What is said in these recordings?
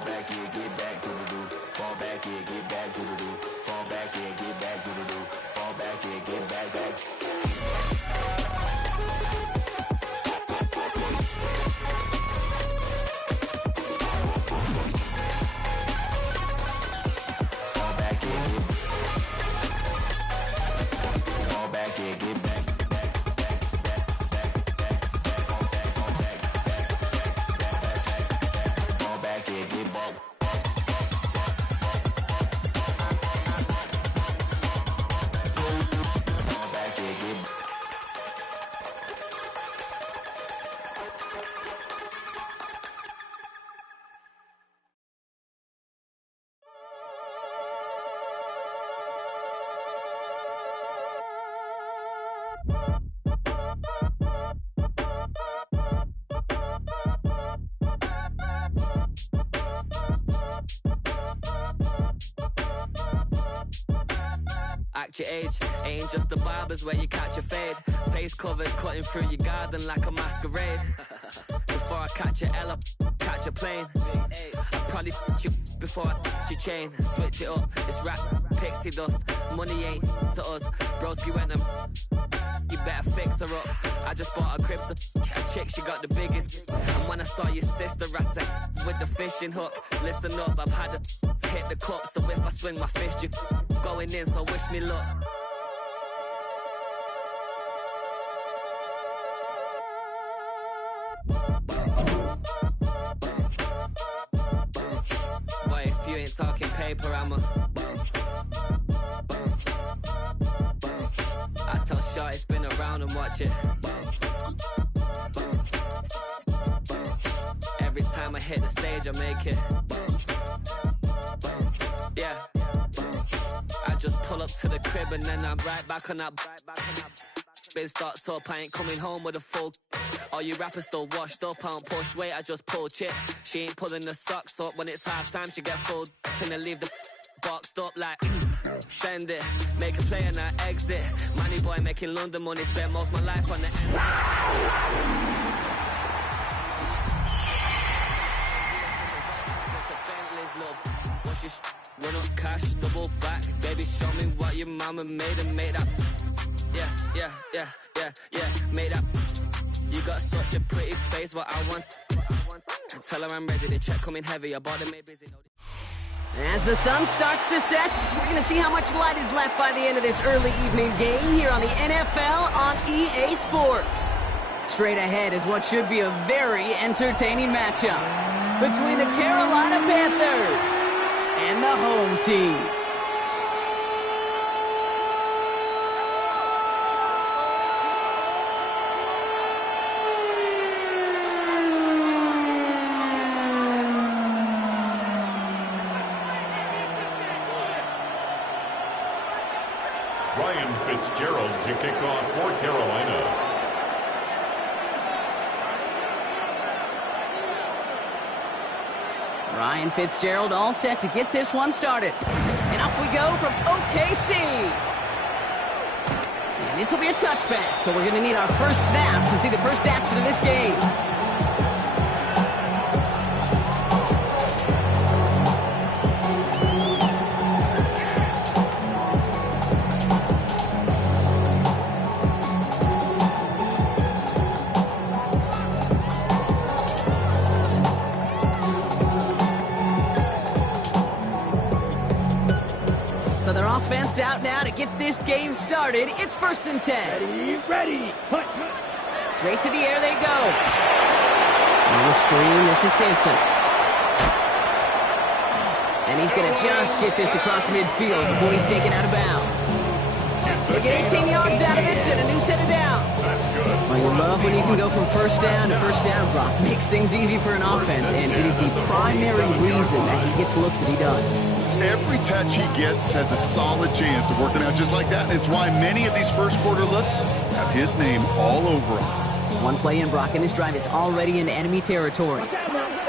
Fall back, yeah, get back, do do do. Fall back, yeah, get back, do do do. Fall back, yeah, get back, do do do. Fall back, yeah, get back, back. Act your age, ain't just the barbers where you catch a fade. Face covered, cutting through your garden like a masquerade. Before I catch a L up, catch a plane. I'd probably f you before I f your chain. Switch it up, it's rap, pixie dust. Money ain't to us, broski went and you better fix her up. I just bought a crib to a chick, she got the biggest. And when I saw your sister rat with the fishing hook, listen up, I've had to hit the cup. So if I swing my fist, you going in, so wish me luck. Boy, if you ain't talking paper, I'm a I tell Shorty spin around and watch it. Every time I hit the stage, I make it. Yeah. I just pull up to the crib and then I'm right back on that. Been stocked up, I ain't coming home with a full. All you rappers still washed up, I don't push weight, I just pull chips. She ain't pulling the socks up, when it's half time she get full. Finna leave the boxed up like send it, make a play and I exit. Money boy making London money, spend most of my life on the end. Watch you run up cash, double back. Baby, show me what your mama made and made up. Yeah, made up. You got such a pretty face, but I want. Tell her I'm ready, the check coming heavy, I bought them made busy. As the sun starts to set, we're going to see how much light is left by the end of this early evening game here on the NFL on EA Sports. Straight ahead is what should be a very entertaining matchup between the Carolina Panthers and the home team. Ryan Fitzgerald to kick off for Carolina. Ryan Fitzgerald all set to get this one started. And off we go from OKC. And this will be a touchback, so we're going to need our first snap to see the first action of this game. Offense out now to get this game started. It's 1st and 10. Ready. Punt. Straight to the air they go. On the screen, this is Simpson. And he's going to just get this across midfield before he's taken out of bounds. They get 18 yards out of it and a new set of downs. That's good. Well, you love when you can go from first down to first down, Brock. Makes things easy for an offense, and it is the primary reason that he gets looks that he does. Every touch he gets has a solid chance of working out just like that, and it's why many of these first quarter looks have his name all over them. One play in, Brock, and this drive is already in enemy territory.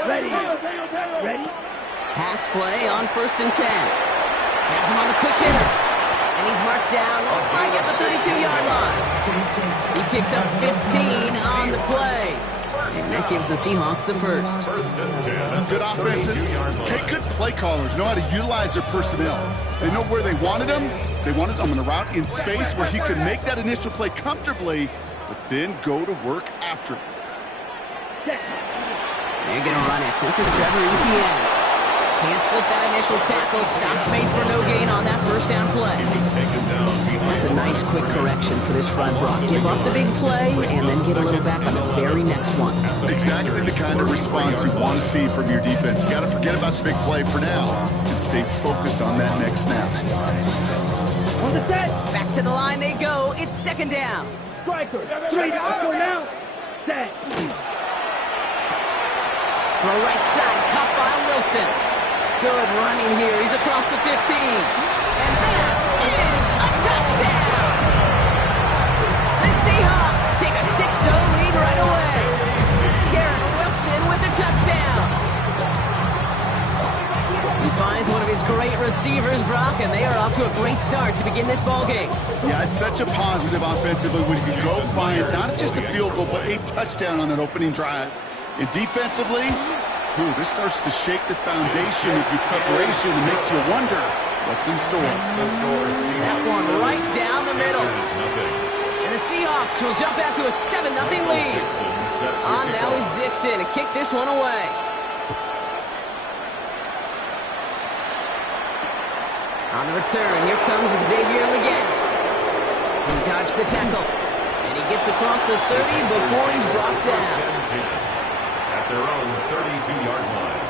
Ready. Pass play on 1st and 10. Has him on the quick hitter. And he's marked down, looks like at the 32-yard line. He picks up 15 on the play. And that gives the Seahawks the first. First and 10. Good offenses, okay, good play callers know how to utilize their personnel. They know where they wanted him. They wanted him on a route in space where he could make that initial play comfortably, but then go to work after it. They're going to run it. This is Trevor Etienne. Can't slip that initial tackle. Stops made for no gain on that first down play. That's a nice quick correction for this front, Brock. Give up the big play and then get a little back on the very next one. Exactly the kind of response you want to see from your defense. You got to forget about the big play for now and stay focused on that next snap. Back to the line they go. It's second down. Striker, 3 now. Set. Throw right side, caught by Wilson. Good running here. He's across the 15. And that is a touchdown. The Seahawks take a 6-0 lead right away. Garrett Wilson with the touchdown. He finds one of his great receivers, Brock, and they are off to a great start to begin this ballgame. Yeah, it's such a positive offensively when you go find not just a field goal, but a touchdown on that opening drive. And defensively, this starts to shake the foundation of your preparation and makes you wonder what's in store. That one right down the middle. And the Seahawks will jump out to a 7-0 lead. Now is Dixon to kick this one away. On the return, here comes Xavier Legette. He dodged the tackle. And he gets across the 30 before he's brought down. At their own 32-yard line.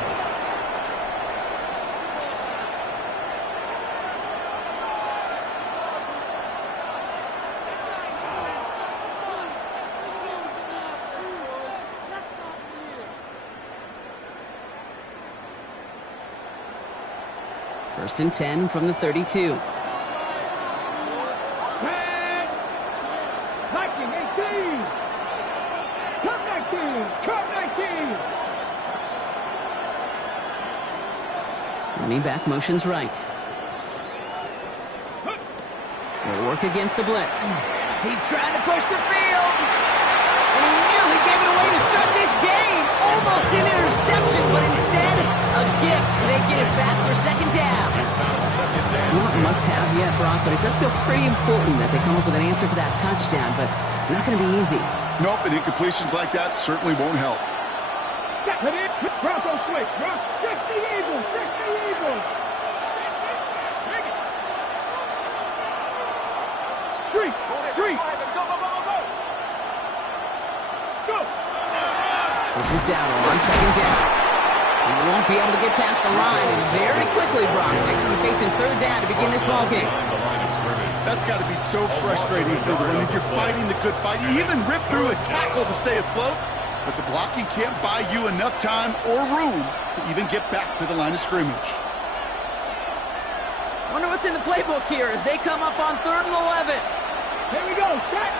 First and 10 from the 32. Running back motions right. They'll work against the blitz. He's trying to push the field. And he nearly gave it away to start this game. Almost an interception, but instead, a gift. They get it back for second down. Not must-have yet, Brock, but it does feel pretty important that they come up with an answer for that touchdown, but not going to be easy. Nope, and incompletions like that certainly won't help. Bronco switch. 60 Eagles. 60 Eagles. Street. Go. This is Dowdle on second down. He won't be able to get past the line, and very quickly, Brock, they will be facing third down to begin this ballgame. That's got to be so frustrating for them. If you're fighting the good fight, you even rip through a tackle to stay afloat, but the blocking can't buy you enough time or room to even get back to the line of scrimmage. Wonder what's in the playbook here as they come up on 3rd and 11. Here we go. Set.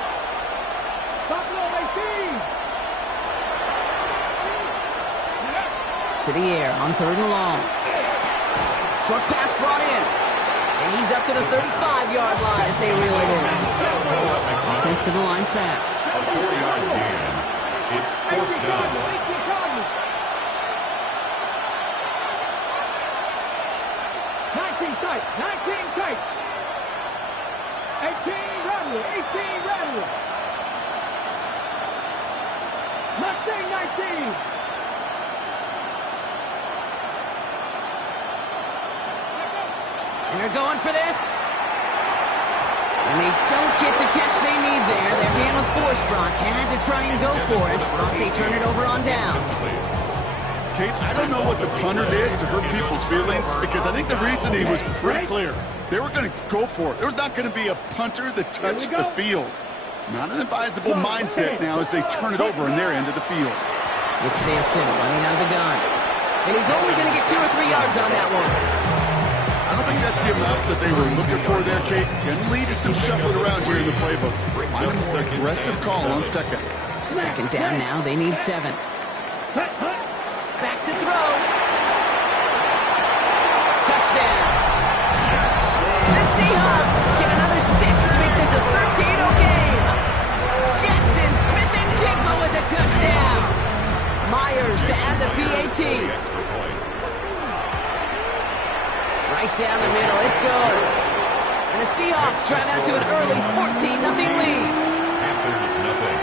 Top low 18. To the air on 3rd and long. Short pass brought in. And he's up to the 35-yard line as they reel it in. Offense to the line fast. A 4-yard gain. It's 4th down. 19 tight. 19 tight. 18 Rattler. 18 Rattler. Mustang 19. They're going for this. And they don't get the catch they need there. Their hand was forced, Brock. Had to try and go for it. Brock, they turn it over on downs. Kate, I don't know what the punter did to hurt people's feelings because I think the reasoning was pretty clear. They were going to go for it. There was not going to be a punter that touched the field. Not an advisable mindset now as they turn it over in their end of the field. With Sampson running out of the gun. And he's only going to get 2 or 3 yards on that one. I don't think that's the amount that they were looking for there, Kate. Going to lead to some shuffling around here in the playbook. A more aggressive call on second. Second down now. They need 7. Back to throw. Touchdown. The Seahawks get another 6 to make this a 13-0 game. Jackson Smith and Jigma with a touchdown. Myers to add the PAT. Right down the middle. It's good. And the Seahawks drive out to an early 14-0 lead. Panthers nothing.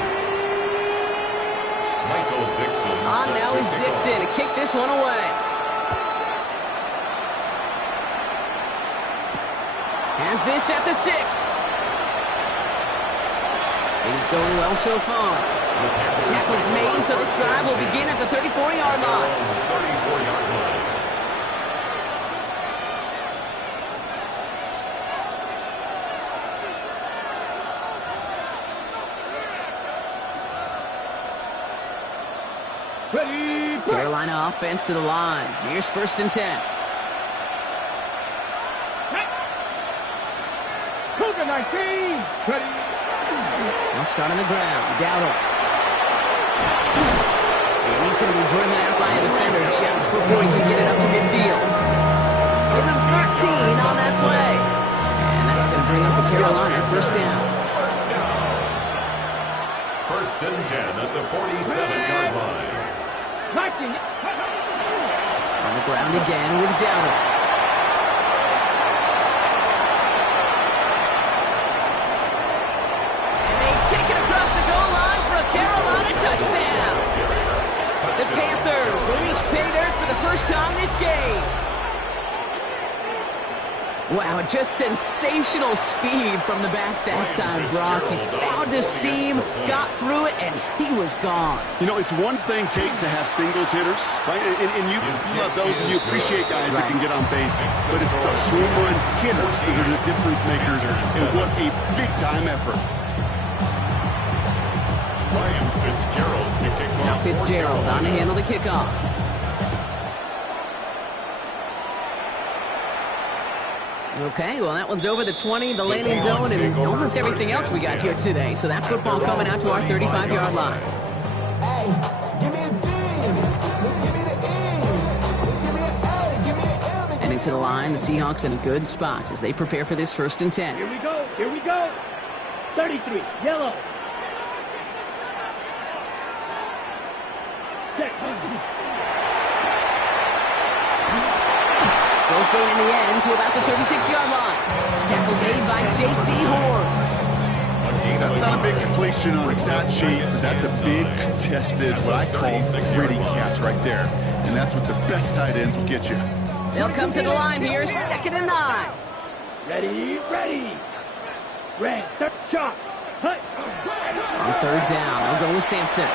Michael Dixon. On now is Dixon to kick this one away. Has this at the 6. He's going well so far. Tackle's made, so this drive will begin at the 34-yard line. 34-yard line. Ready, break. Carolina offense to the line. Here's 1st and 10. Cougar 19. Ready. They'll start on the ground. Dowdle. And he's going to be driven out by a defender just before he can get it up to midfield. Give him 13 on that play. And that's going to bring up a Carolina 1st down. 1st and 10 at the 47-yard line. Knocking. On the ground again with Dowdle. And they take it across the goal line for a Carolina touchdown. The Panthers reach pay dirt for the first time this game. Wow, just sensational speed from the back that time, Brock. He found a seam, got through it, and he was gone. You know, it's one thing, Kate, to have singles hitters, right? And you love those, and you appreciate guys that can get on base. But it's the home run hitters that are the difference makers, and what a big-time effort. Ryan Fitzgerald to kick off. Now Fitzgerald on to handle the kickoff. Okay, well, that one's over the 20, the landing zone, and almost everything else we got here today. So that football coming out to our 35-yard line. Hey, give me a D. Give me the E. Give me an A. Give me an M. And into the line, the Seahawks in a good spot as they prepare for this 1st and 10. Here we go. Here we go. 33. Yellow. Set. Both gain in the end to about the 36-yard line. Tackle made by J.C. Horn. That's not a big completion on the stat sheet, but that's a big contested, what I call gritty catch right there. And that's what the best tight ends will get you. They'll come to the line here, 2nd and 9. Ready, ready. Red, third shot. Hut. On 3rd down, they'll go with Sampson.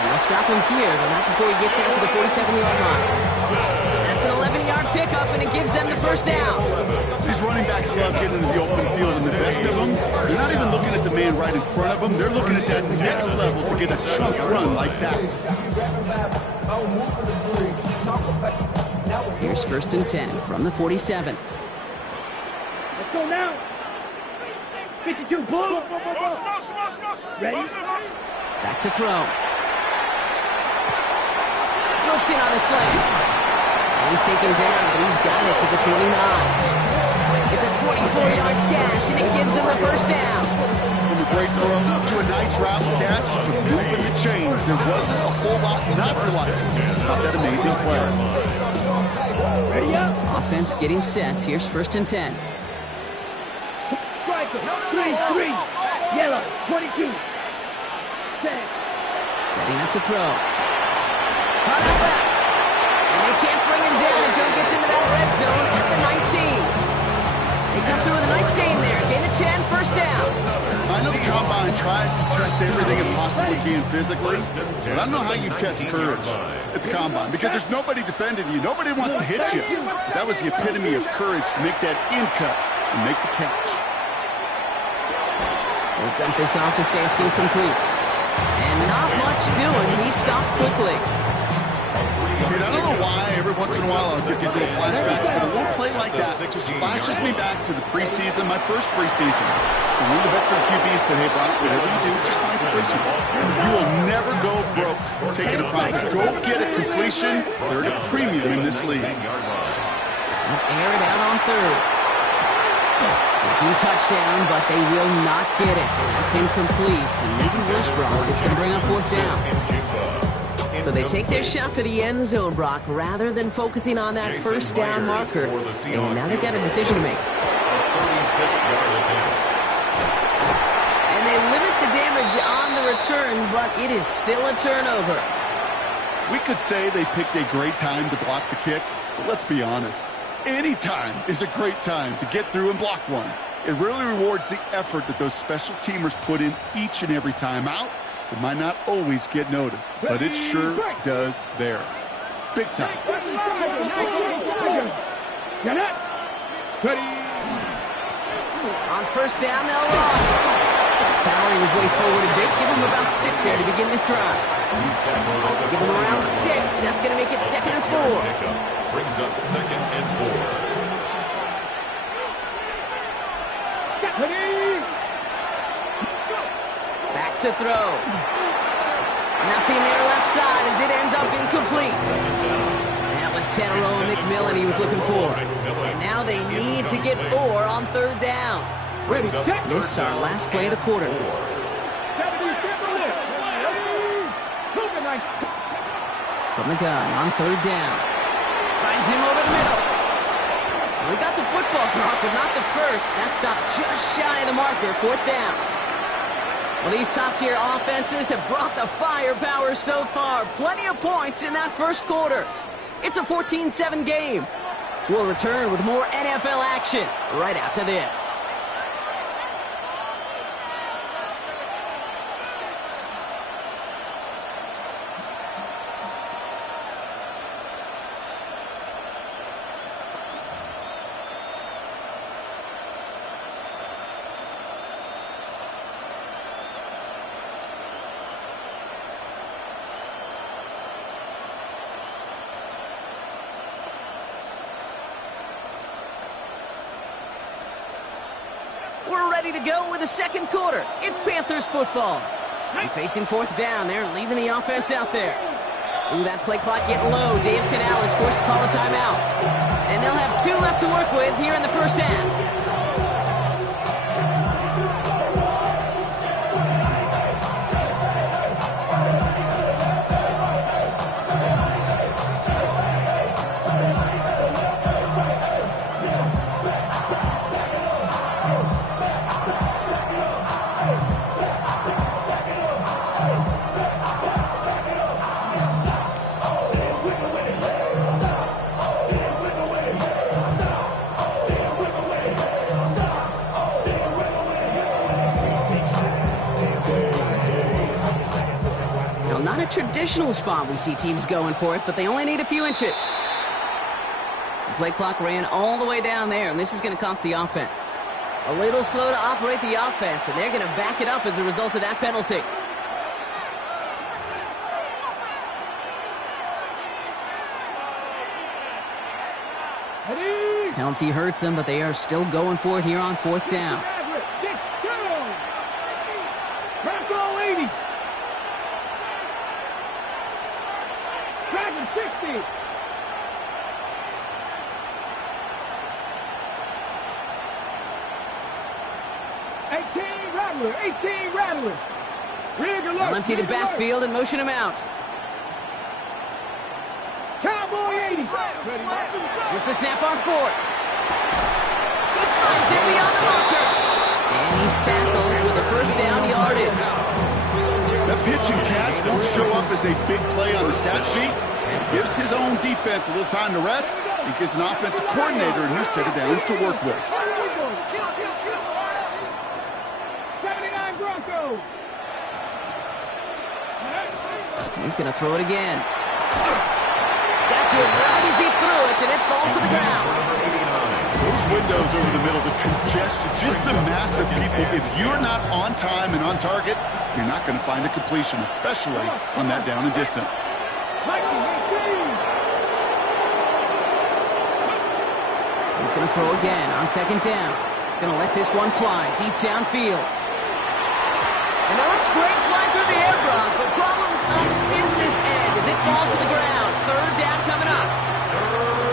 And they'll stop him here, but not before he gets out to the 47-yard line. That's an 11-yard pickup, and it gives them the 1st down. These running backs love getting into the open field, and the best of them, they're not even looking at the man right in front of them. They're looking at that next level to get a chunk run like that. Here's 1st and 10 from the 47. Let's go now. 52, blue. Ready? Back to throw. Wilson on the slant. And he's taken down, but he's got it to the 29. It's a 24-yard gash, and it gives them the 1st down. From a great throw to a nice route catch to moving the chains. There wasn't a whole lot not to like about that amazing play. Ready up. Offense getting set. Here's 1st and 10. Striker. 3. Yellow. 22. Set. Setting up to throw. Caught out left. And they can't bring him down until he gets into that red zone at the 19. They come through with a nice gain there. Gain of 10, 1st down. I know the combine tries to test everything it possibly can physically, but I don't know how you test courage at the combine because there's nobody defending you. Nobody wants to hit you. That was the epitome of courage to make that in cut and make the catch. We'll dump this off to Sampson, complete. And not much doing. He stops quickly. Dude, I don't know why every once in a while I'll get these little flashbacks, but a little play like that just flashes me back to the preseason, my first preseason. And one of the veteran QBs said, hey, Brock, whatever you do, just find completions. You will never go broke taking a profit. Go get a completion. They're at a premium in this league. They'll air it out on 3rd. Thinking touchdown, but they will not get it. That's incomplete. Maybe worse, Brock. It's going to bring up fourth down. So they take their shot for the end zone, Brock, rather than focusing on that first down marker. And now they've got a decision to make. And they limit the damage on the return, but it is still a turnover. We could say they picked a great time to block the kick, but let's be honest. Any time is a great time to get through and block one. It really rewards the effort that those special teamers put in each and every time out. It might not always get noticed, but it sure does there. Big time. On first down, they'll run. Powering his way forward a bit. Give him about 6 there to begin this drive. Give him around 6. That's going to make it 2nd and 4. Brings up 2nd and 4. Back to throw. Nothing there left side as it ends up incomplete. That was Tanaroa McMillan he was looking for. And now they need to get 4 on 3rd down. This is our last play of the quarter. From the gun on 3rd down. Finds him over the middle. We got the football, Brock, but not the first. That stopped just shy of the marker, 4th down. Well, these top-tier offenses have brought the firepower so far. Plenty of points in that first quarter. It's a 14-7 game. We'll return with more NFL action right after this. We're ready to go with the second quarter. It's Panthers football. And facing 4th down, they're leaving the offense out there. Ooh, that play clock getting low. Dave Canal is forced to call a timeout. And they'll have 2 left to work with here in the first half. Traditional spot we see teams going for it, but they only need a few inches. The play clock ran all the way down there, and this is going to cost the offense. A little slow to operate the offense, and they're going to back it up as a result of that penalty. Penalty hurts them, but they are still going for it here on 4th down. They'll empty the backfield and motion him out. Cowboy 80. Here's the snap on 4th. He finds him beyond the marker. And he's tackled with a first down yardage. That pitch and catch won't show up as a big play on the stat sheet. It gives his own defense a little time to rest. It gives an offensive coordinator a new set of downs to work with. 79 Broncos. He's going to throw it again. Got to it right as he threw it, and it falls to the ground. Those windows over the middle, the congestion, just the mass of people. If you're not on time and on target, you're not going to find a completion, especially on that down and distance. He's going to throw again on 2nd down. Going to let this one fly deep downfield. And that looks great flying through the air, Brock, but problems on the business end as it falls to the ground. 3rd down coming up.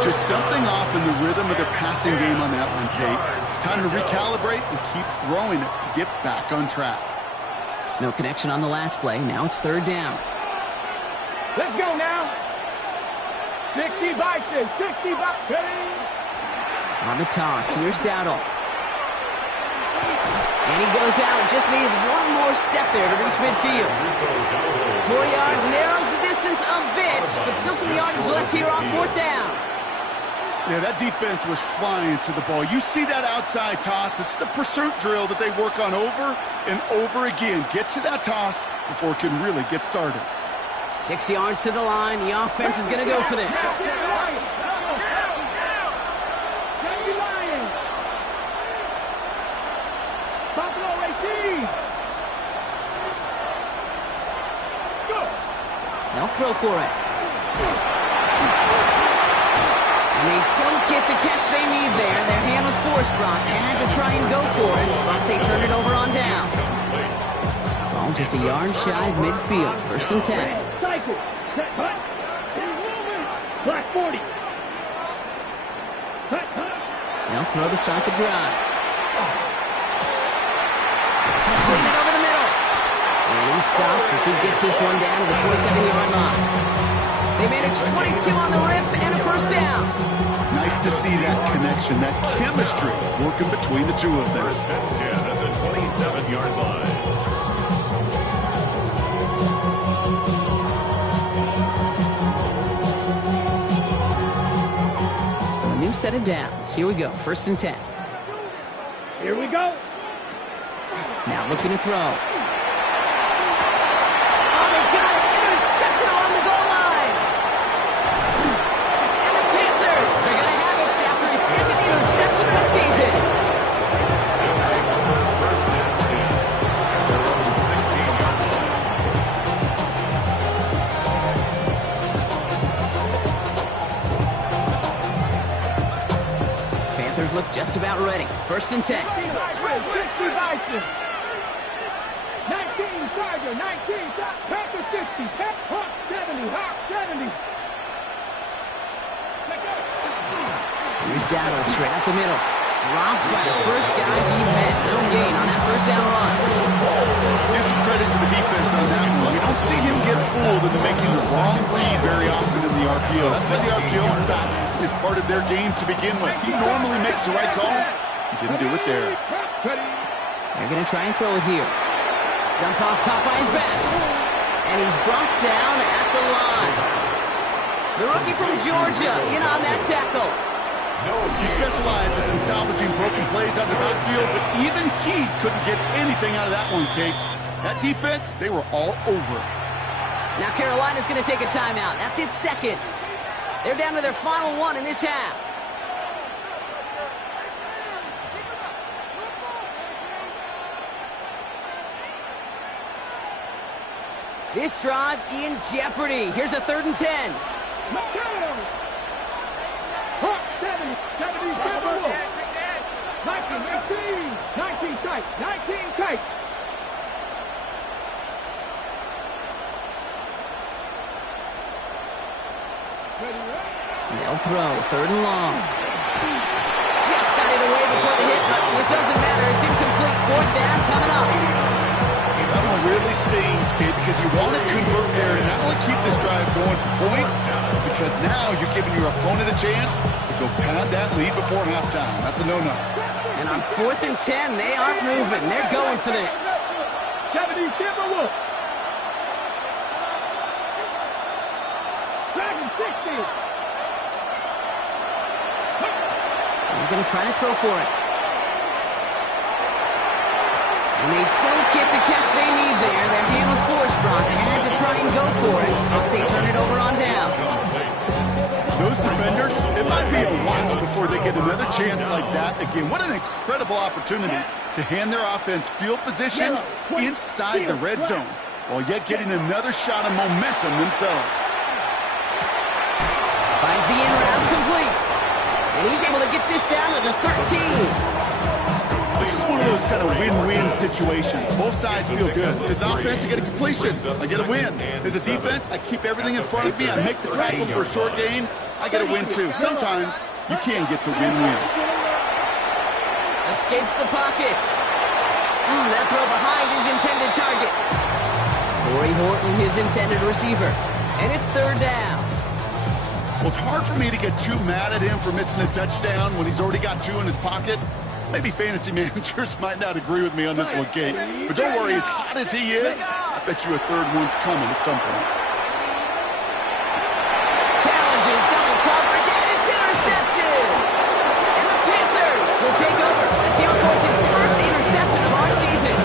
Just something off in the rhythm of their passing game on that one, Kate. Time to recalibrate and keep throwing it to get back on track. No connection on the last play. Now it's third down. Let's go now. 60 Bison, 60 Bison. On the toss, here's Dowdle. And he goes out. Just needed one more step there to reach midfield. 4 yards, narrows the distance a bit, but still some yardage left here on fourth down. Yeah, that defense was flying to the ball. You see that outside toss. This is a pursuit drill that they work on over and over again. Get to that toss before it can really get started. 6 yards to the line. The offense is going to go for this. They'll throw for it. And they don't get the catch they need there. Their hand was forced, Brock. Had to try and go for it, but they turn it over on downs. Ball just a yard shy of midfield. First and 10. Cycle. Black 40. They'll throw to start the drive. Clean it over the middle. And he's stopped as he gets this one down to the 27-yard line. They managed 22 on the rip and a first down. Nice to see that connection, that chemistry working between the two of them. First and 10 at the 27-yard line. So a new set of downs. Here we go. First and 10. Here we go. Now looking to throw. Oh, they got it. Intercepted on the goal line. And the Panthers are going to have it after his second interception of the season. First and 10. Their own 16-yard line. Panthers look just about ready. First and 10. 60 Bison. 19 Charger, 19 Panther 60, Hawk 70, Hawk 70. Here's Dowdle straight up the middle. Dropped by the first guy he met. No gain on that first down run. Give some credit to the defense on that one. We don't see him get fooled into making the wrong read very often in the RPO. That's why the RPO, in fact, is part of their game to begin with. He normally makes the right call. He didn't do it there. They're going to try and throw it here. Jump off caught by his back. And he's brought down at the line. The rookie from Georgia in on that tackle. He specializes in salvaging broken plays out of the backfield, but even he couldn't get anything out of that one, Kate. That defense, they were all over it. Now Carolina's going to take a timeout. That's its second. They're down to their final one in this half. This drive in jeopardy. Here's a third and 10. Hawk 70, 19 tight, 19 tight. They'll throw, third and long. Just got it away before the hit, but it doesn't matter. It's incomplete. Fourth down coming up. That one really stings, Kate, because you want to convert there and not only keep this drive going for points, because now you're giving your opponent a chance to go pad that lead before halftime. That's a no-no. And on fourth and 10, they aren't moving. They're going for this. 70 Timberwolves. Dragon 60. They're going to try to throw for it. And they don't get the catch they need there. Their hand was forced, Brock. Had to try and go for it, but they turn it over on downs. Those defenders, it might be a while before they get another chance like that again. What an incredible opportunity to hand their offense field position inside the red zone, while yet getting another shot of momentum themselves. Finds the in route complete. And he's able to get this down to the 13. This is one of those kind of win-win situations. Both sides feel good. As an offense, I get a completion. I get a win. As a defense, I keep everything in front of me. I make the tackle for a short gain. I get a win too. Sometimes you can get to win-win. Escapes the pocket. That throw behind his intended target. Torrey Horton, his intended receiver. And it's third down. Well, it's hard for me to get too mad at him for missing a touchdown when he's already got 2 in his pocket. Maybe fantasy managers might not agree with me on this one, Kate. But don't worry, as hot as he is, I bet you a third one's coming at some point. Challenges, double coverage, and it's intercepted! And the Panthers will take over as he records his first interception of our season.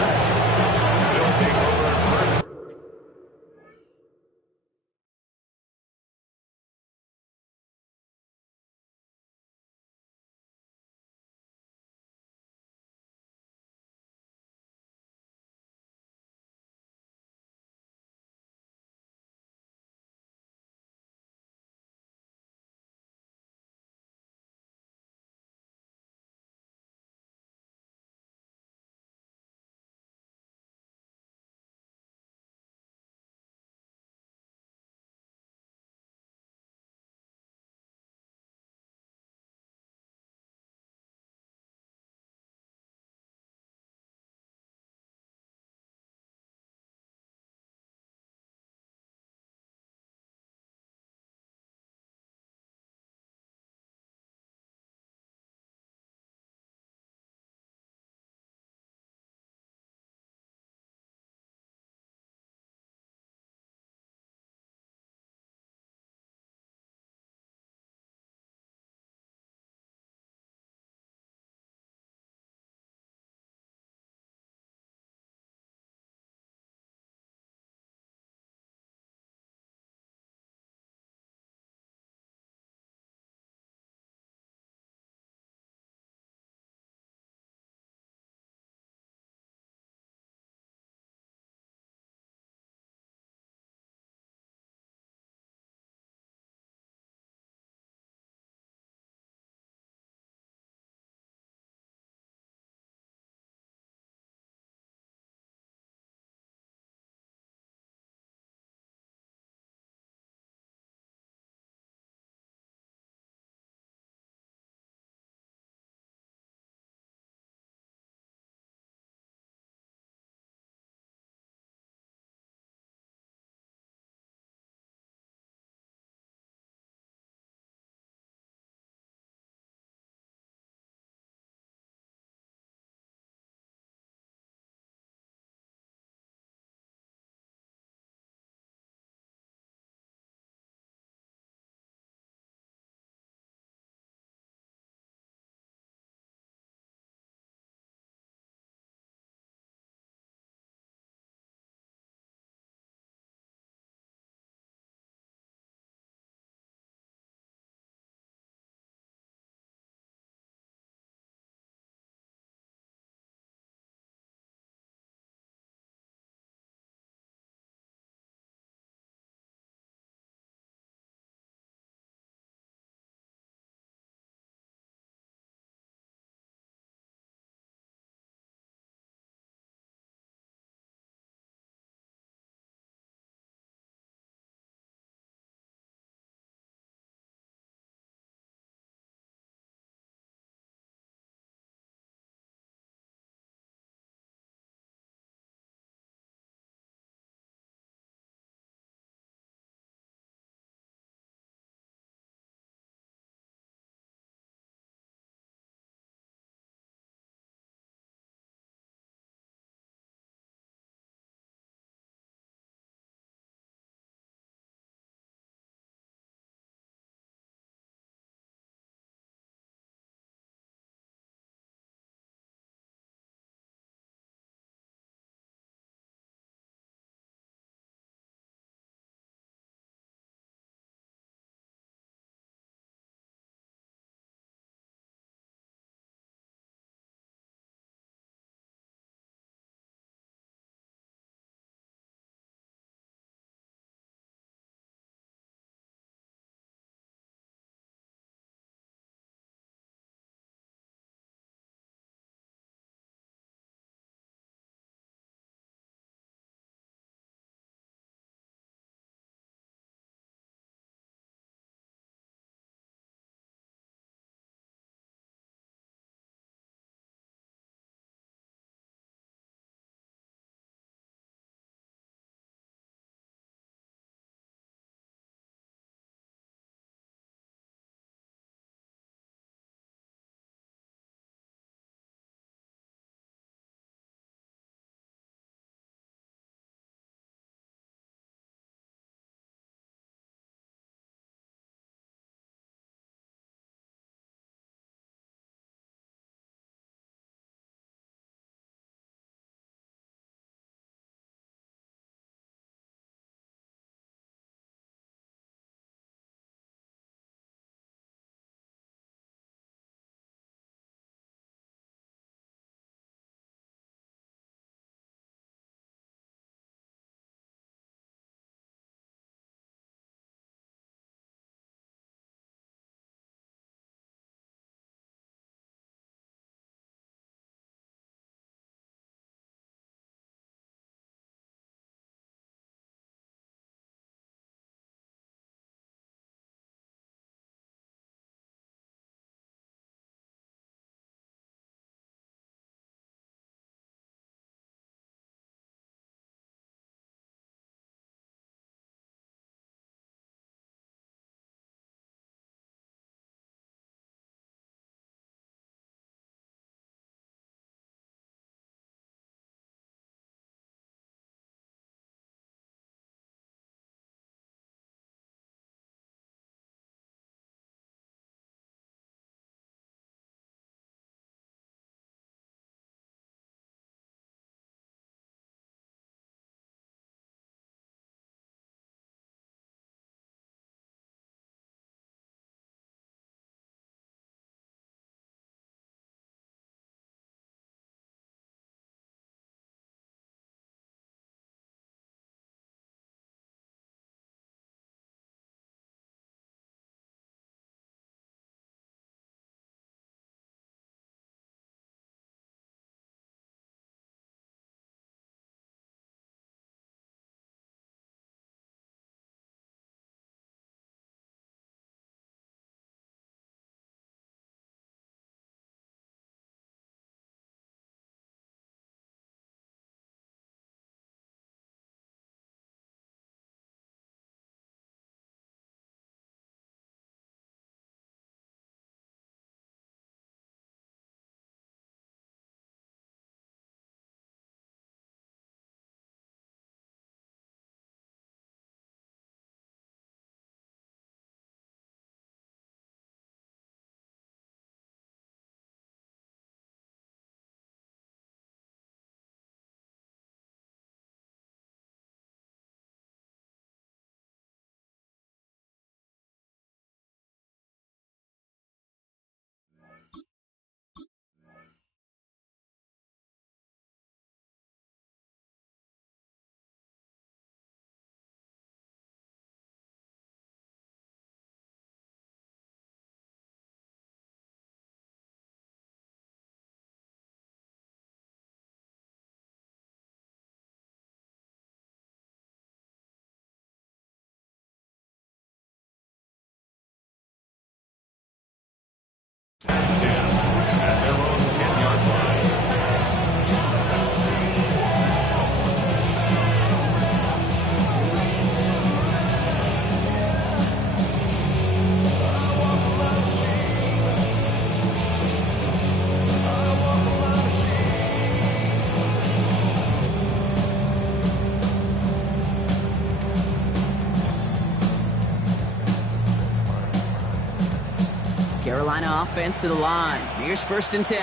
Carolina offense to the line. Here's 1st and 10.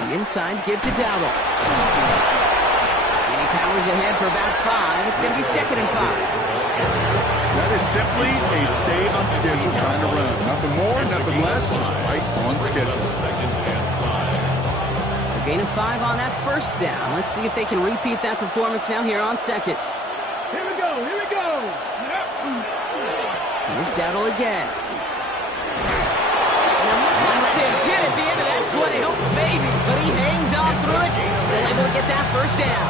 The inside give to Dowdle. And he powers ahead for about 5. It's going to be 2nd and 5. That is simply a stay on schedule kind of run. Nothing more, nothing less, just right on schedule. So gain of 5 on that 1st down. Let's see if they can repeat that performance now here on 2nd. Here we go, here we go. Here's Dowdle again. And a massive hit at the end of that play. Oh, baby. But he hangs on through it. Still able to get that 1st down.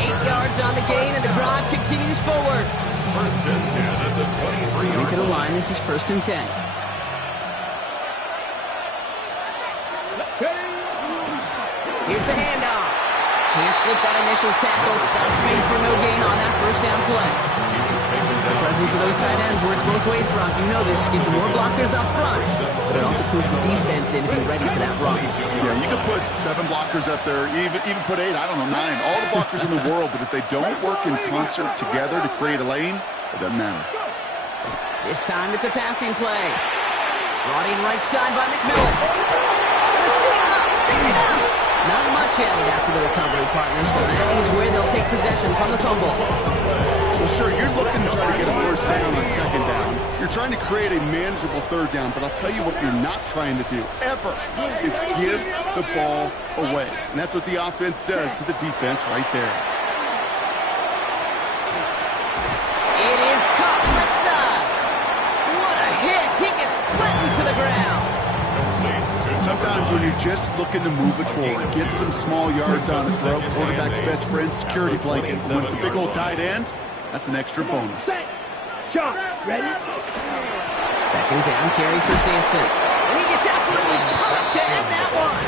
8 yards on the gain, and the drive continues forward. 1st and 10 at the 23-yard line. Into the line, this is 1st and 10. Here's the handoff. Can't slip that initial tackle. Stops made for no gain on that 1st down play. The presence of those tight ends works both ways, Brock. You know this. Gets more blockers up front, but it also puts the defense in to be ready for that run. Yeah, you can put 7 blockers up there, even put 8, I don't know, 9, all the blockers in the world, but if they don't work in concert together to create a lane, it doesn't matter. This time it's a passing play. Brought in right side by McMillan. And the Seahawks pick it up. Not much added after the recovery, partner, so that is where they'll take possession from the fumble. Well, sure, you're looking to try to get a 1st down on 2nd down. You're trying to create a manageable 3rd down, but I'll tell you what you're not trying to do, ever, is give the ball away. And that's what the offense does to the defense right there. It is caught left side. What a hit. He gets flattened to the ground. Sometimes when you're just looking to move it forward, get some small yards on the throw, quarterback's best friend, security blanket. When it's a big old tight end, that's an extra bonus. Shot. Ready? 2nd down carry for Sampson. And he gets absolutely pumped to end that one.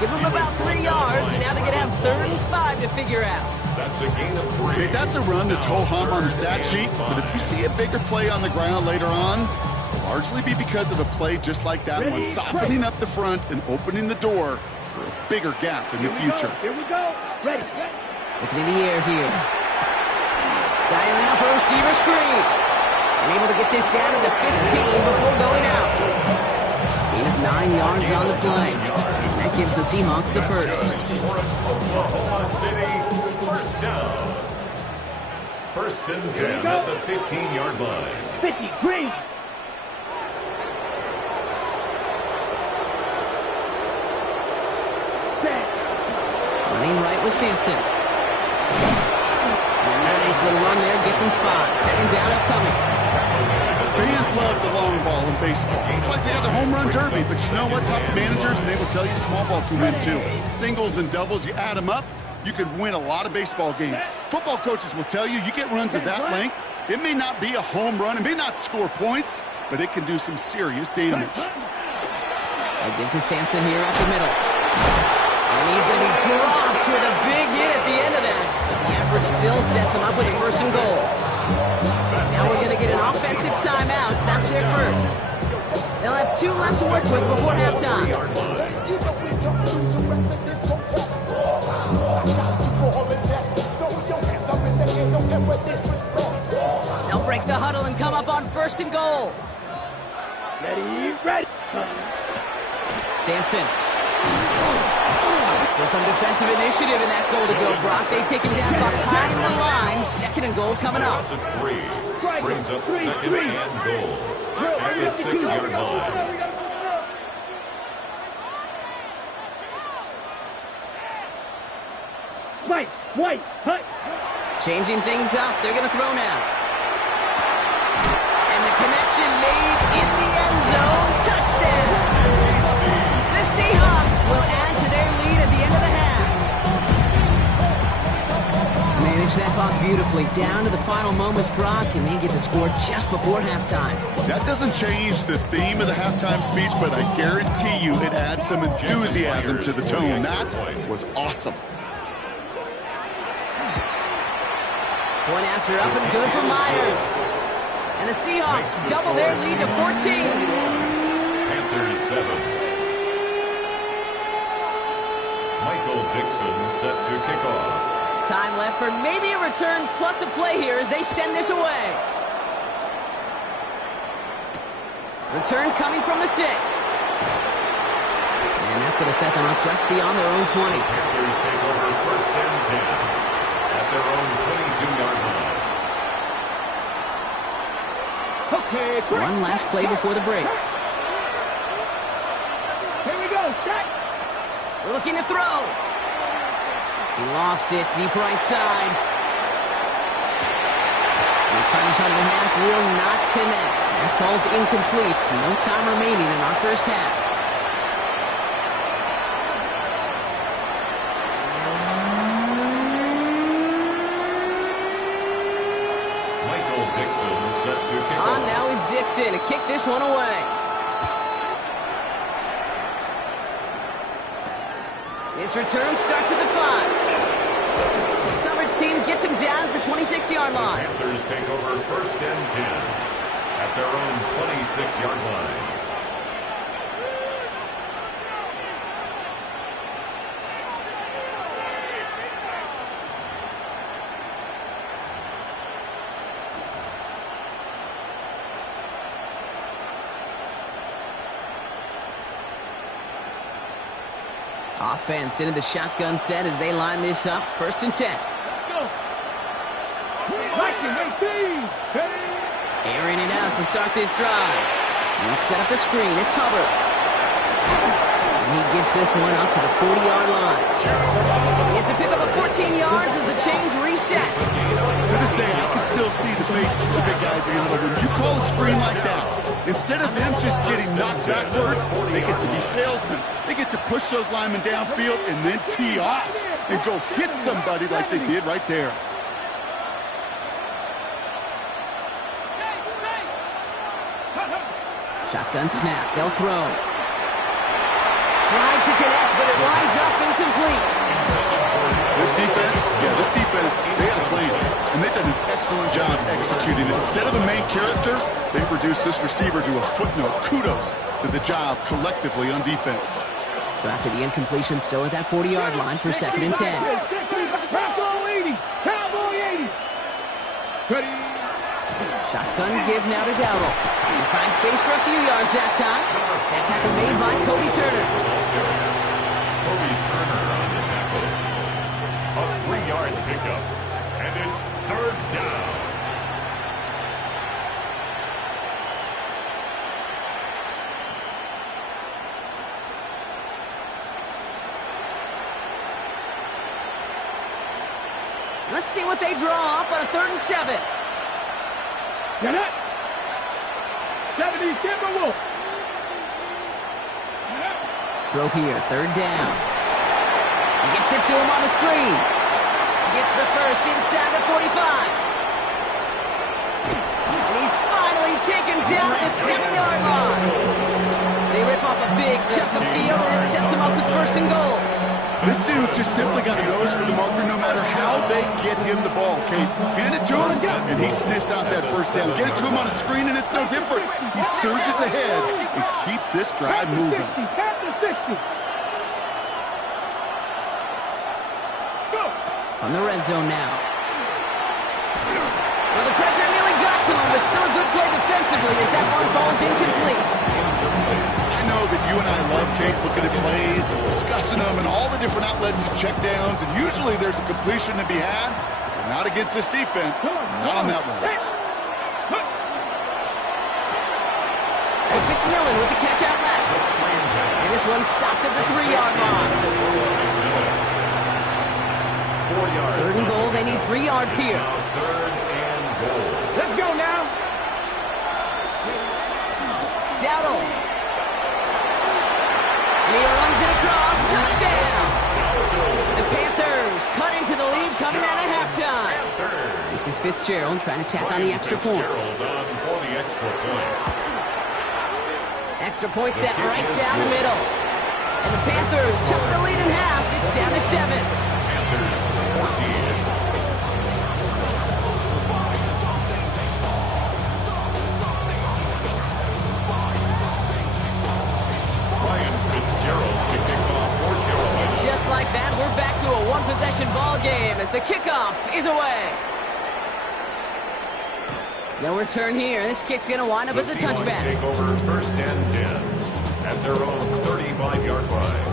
Give him about 3 yards, and now they're going to have 3rd and 5 to figure out. That's a gain of 3. Okay, that's a run that's ho-hum on the stat sheet, but if you see a bigger play on the ground later on, it'll largely be because of a play just like that one, softening up the front and opening the door for a bigger gap in the future. Here we go. Ready. Looking in the air here. Dialing up a receiver screen. And able to get this down to the 15 before going out. Gain of 9 yards on the play. And that gives the Seahawks the 1st. Oklahoma City, 1st down. 1st and 10 at the 15-yard line. 50, green. Running right with Sampson. Nice little run there, gets him 5. 2nd down upcoming. Fans love the long ball in baseball. It's like they got the home run derby, but you know what? Talk to managers and they will tell you small ball can win too. Singles and doubles, you add them up, you could win a lot of baseball games. Football coaches will tell you, you get runs of that length, it may not be a home run, it may not score points, but it can do some serious damage. They give to Sampson here up the middle. And he's going to be dropped with a big hit at the end of that. The effort still sets him up with a 1st and goal. Now we're going to get an offensive timeout. That's their 1st. They'll have 2 left to work with before halftime. They'll break the huddle and come up on 1st and goal. Ready, ready. Sampson. So some defensive initiative in that goal to go, Brock. They take him down behind the line. 2nd and goal coming up. That's a 3. Brings up 2nd and goal at the 6-yard line. White, hut. Changing things up. They're going to throw now. And the connection made in the end zone. Touchdown. The Seahawks will add to their lead at the end of the half. Manage that clock beautifully down to the final moments, Brock, and they get the score just before halftime. That doesn't change the theme of the halftime speech, but I guarantee you it adds some enthusiasm to the tone. That was awesome. Point after up and good for Myers. And the Seahawks double their lead to 14. Panthers 7. Michael Dixon set to kick off. Time left for maybe a return plus a play here as they send this away. Return coming from the 6. And that's going to set them up just beyond their own 20. Panthers take over first and 10 at their own 22-yard line. Okay, quick. One last play before the break. Here we go. Set. Looking to throw. He lofts it deep right side. His final shot of the half will not connect. That falls incomplete. No time remaining in our first half. Set to kick On off. now is Dixon to kick this one away. His return starts at the 5. The coverage team gets him down at the 26-yard line. Panthers take over first and 10 at their own 26-yard line. Offense into the shotgun set as they line this up. First and 10. Go. Action, 18. Airing it out to start this drive. And set up the screen. It's Hubbard. And he gets this one up to the 40-yard line. It's a pickup of 14 yards as the chains reset. To this day, I can still see the faces of the big guys in the huddle. When you call a screen like that, instead of them just getting knocked backwards, they get to be salesmen. They get to push those linemen downfield and then tee off and go hit somebody like they did right there. Shotgun snap. They'll throw. Tried to connect, but it lines up incomplete. This defense, they had a plan, and they've done an excellent job executing it. Instead of a main character, they've reduced this receiver to a footnote. Kudos to the job collectively on defense. So after the incompletion, still at that 40-yard line for second and 10. Cowboy 80. Cowboy 80. Ready. Shotgun give now to Dowdle. He finds space for a few yards that time. That tackle made by Cody Turner. Cody Turner on the tackle. A 3-yard pickup, and it's third down. Let's see what they draw up on a 3rd and 7. Get it. 70 Timberwolves. Throw here, 3rd down. Gets it to him on the screen. Gets the first inside the 45. And he's finally taken down at the 7-yard line. They rip off a big chunk of field and it sets him up with 1st and goal. This dude just simply got a nose for the marker no matter how they get him the ball. Case, hand it to him, and he sniffs out that 1st down. Get it to him on a screen, and it's no different. He surges ahead and keeps this drive moving. Past the 60. Go. On the red zone now. Well, the pressure nearly got to him, but still a good play defensively as that one falls incomplete. I know that you and I love, Kate, looking at plays and discussing them and all the different outlets and checkdowns, and usually there's a completion to be had, but not against this defense. Not on that one. As McMillan with the catch out left. And this one stopped at the 3-yard line. 4 yards. 3rd and goal, they need 3 yards here. Now 3rd and goal. Let's go now. Dowdle. And he runs it across. Touchdown. The Panthers cut into the lead coming out of halftime. This is Fitzgerald trying to tack on the extra point. Fitzgerald on for the extra point. Extra point set right down the middle. And the Panthers cut the lead in half. It's down to 7. Panthers 14. Fitzgerald to kick off for Carolina. Just like that, we're back to a one-possession ball game as the kick No return here. This kick's going to wind up as a Seahawks touchback. take over first and 10 at their own 35-yard line.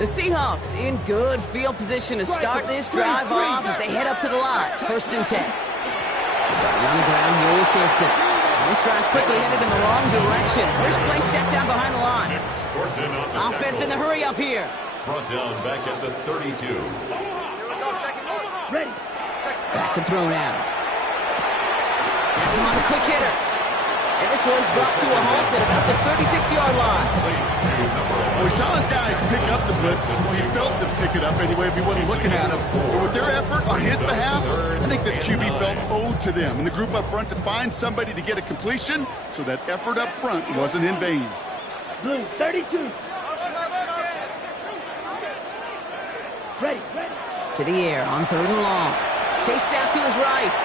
The Seahawks in good field position to start this drive off as they head up to the line. First and 10. Starting on the ground here with Simpson. This drive's quickly headed in the wrong direction. First play set down behind the line. Offense in the hurry up here. Brought down back at the 32. Ready. Back to throw now. That's him on the quick hitter. And this one's brought to a halt at about the 36-yard line. Well, we saw his guys pick up the blitz. Well, he felt them pick it up anyway if he wasn't looking at him. But with their effort on his behalf, I think this QB felt owed to them and the group up front to find somebody to get a completion, so that effort up front wasn't in vain. Blue, 32. Ready. To the air on 3rd and long. Chased out to his right.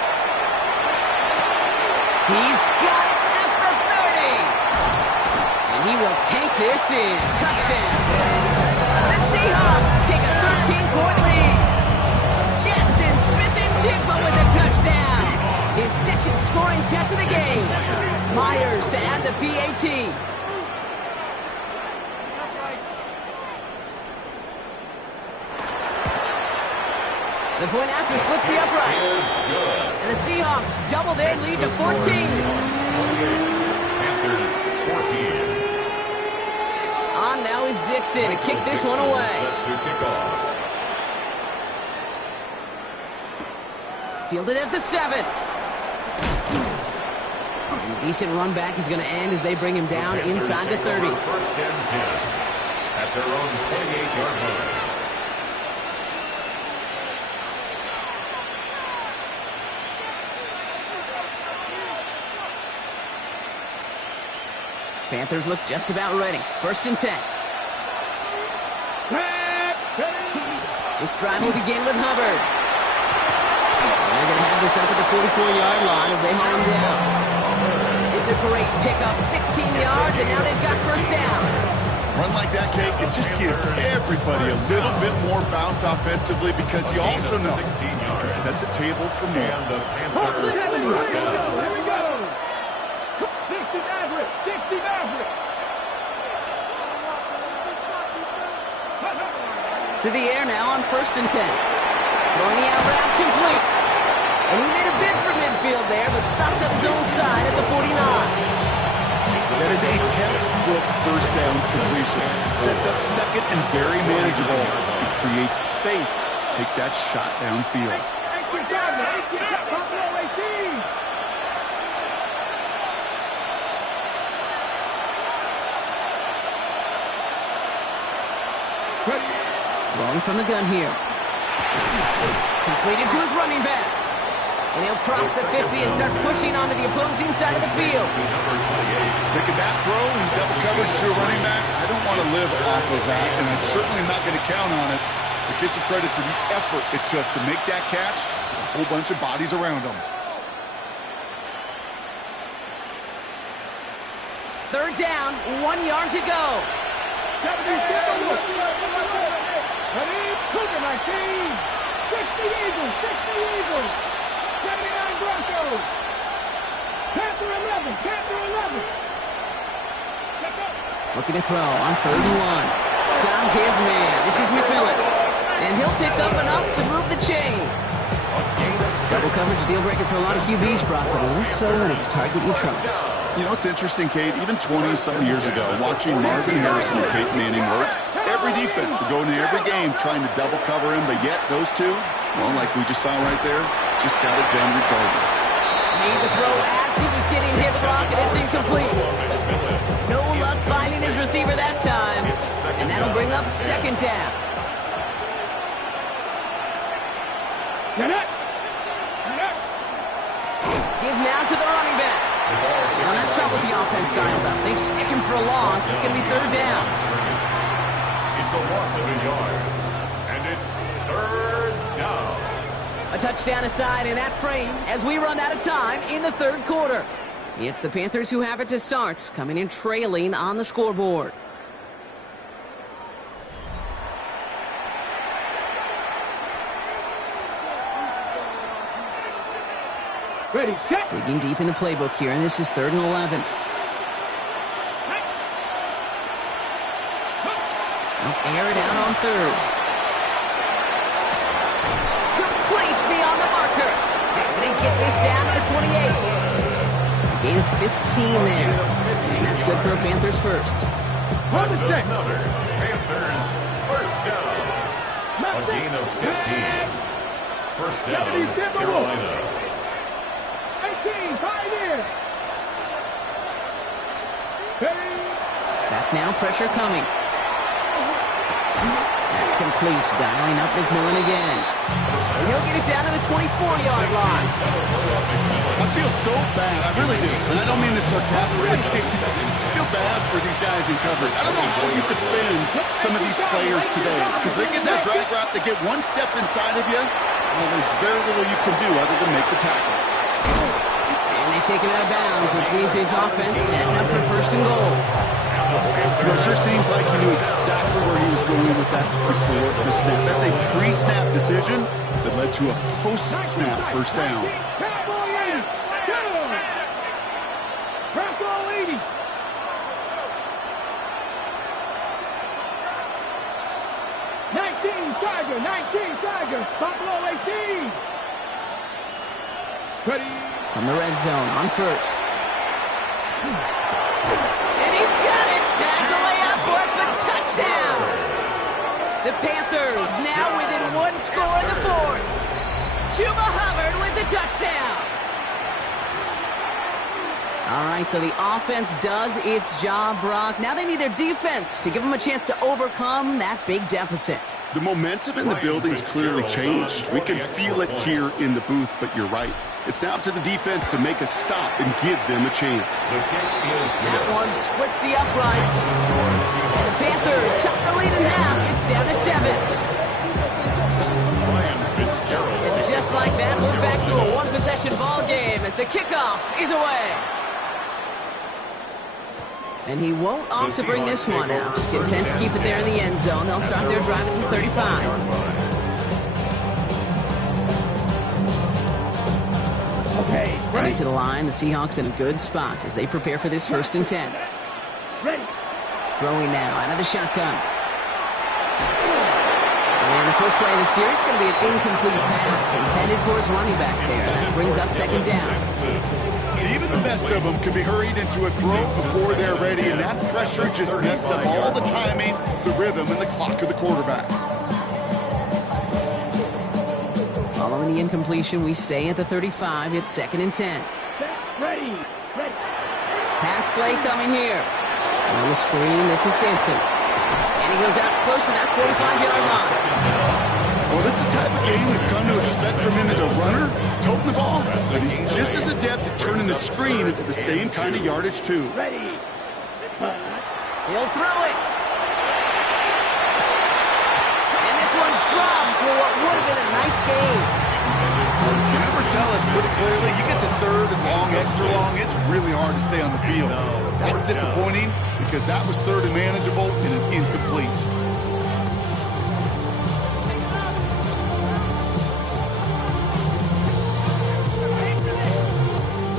He's got it at the 30. And he will take this in. Touchdown. The Seahawks take a 13-point lead. Jackson Smith-Njigba with the touchdown. His second scoring catch of the game. Myers to add the PAT. The point after splits the uprights. And the Seahawks double their lead to 14. Panthers 14. On now is Dixon to kick this one away. Set to kick off. Fielded at the 7. And a decent run back is going to end as they bring him down inside the 30. First and 10 at their own 28-yard line. Panthers look just about ready. First and 10. This drive will begin with Hubbard. And they're going to have this up at the 44-yard line as they haul him down. It's a great pickup, 16 yards, and now they've got first down. Run like that, Kate, it just gives everybody a little bit more bounce offensively because you also know you can set the table for more. And the Panthers first down. Here we go. 60 Maverick. 60 Maverick. To the air now on first and 10. Throwing the out route complete. And he made a bid for midfield there, but stopped on his own side at the 49. That is a textbook first down completion. Sets up second and very manageable. It creates space to take that shot downfield. Throwing from the gun here. Completed to his running back. And he'll cross the 50 and start pushing onto the opposing side of the field. Making that throw in double coverage to a running back, I don't want to live off of that, and I'm certainly not going to count on it. But give some credit to the effort it took to make that catch with a whole bunch of bodies around him. Third down, 1 yard to go. Ready? Cougar 19. 60 Eagles. 60 Eagles. 79 Broncos. Panther 11. Panther 11. Looking to throw on 3rd and 1. Got his man. This is McMillan. And he'll pick up enough to move the chains. Double coverage deal breaker for a lot of QBs, Brock, but less so when it's a target you trust. You know, it's interesting, Kate, even 20-something years ago, watching Marvin Harrison and Peyton Manning work, every defense would go into every game trying to double cover him, but yet those two, well, like we just saw right there, just got it done regardless. Made the throw as he was getting hit, Brock, and it's incomplete. No luck finding his receiver that time, and that'll bring up second down. Give now to the running back. Now that's not what the offense dialed up. They stick him for a loss. It's going to be third down. It's a loss of a yard, and it's third down. A touchdown aside in that frame as we run out of time in the third quarter. It's the Panthers who have it to start, coming in trailing on the scoreboard. Ready, set. Digging deep in the playbook here, and this is 3rd and 11. Air it out on 3rd. Complete beyond the marker. They get this down to the 28. A gain of 15 there. And that's good for a Panthers first. That's another Panthers first down. A gain of 15. First down, Carolina. 18, 5 in. Back now, pressure coming. That's complete. Dialing up McMillan again. And he'll get it down to the 24-yard line. I feel so bad. I really do. And I don't mean this sarcastically. I feel bad for these guys in coverage. I don't know how you defend some of these players today. Because they get that drag route, they get one step inside of you, and there's very little you can do other than make the tackle. And they take him out of bounds, which means his offense setting up for 1st and goal. It sure seems like he knew exactly where he was going with that before the snap. That's a pre-snap decision that led to a post-snap first down. Cowboy 80. Go. Buffalo 80. Tiger, 19 Tiger. Buffalo 18. Ready. From the red zone on 1st. And he's got it. Has a layout for it, but touchdown. The Panthers now within 1 score in the 4th. Chuba Hubbard with the touchdown. All right, so the offense does its job, Brock. Now they need their defense to give them a chance to overcome that big deficit. The momentum in the building's clearly changed. We can feel it here in the booth, but you're right. It's now up to the defense to make a stop and give them a chance. That one splits the uprights. And the Panthers cut the lead in half. It's down to 7. And just like that, we're back to a one-possession ball game as the kickoff is away. And he won't opt to bring this one out. Content to keep it there in the end zone. They'll start their drive at the 35. Okay, Running to the line, the Seahawks in a good spot as they prepare for this 1st and 10. ready. Throwing now out of the shotgun. And the first play of the series is going to be an incomplete pass intended for his running back there. That brings up 2nd down. Even the best of them can be hurried into a throw before they're ready, and that pressure just messed up all the timing, the rhythm, and the clock of the quarterback. Following the incompletion, we stay at the 35. It's 2nd and 10. Ready. Ready. Pass play coming here. On the screen, this is Sampson. And he goes out close to that 45-yard line. Well, this is the type of game we've come to expect from him as a runner, toting the ball, but he's just as adept at turning the screen into the same kind of yardage, too. Ready. He'll throw it. And this one's dropped for what would have been a nice game. The numbers tell us pretty clearly, you get to 3rd and long, extra long, it's really hard to stay on the field. That's disappointing because that was 3rd and manageable and an incomplete.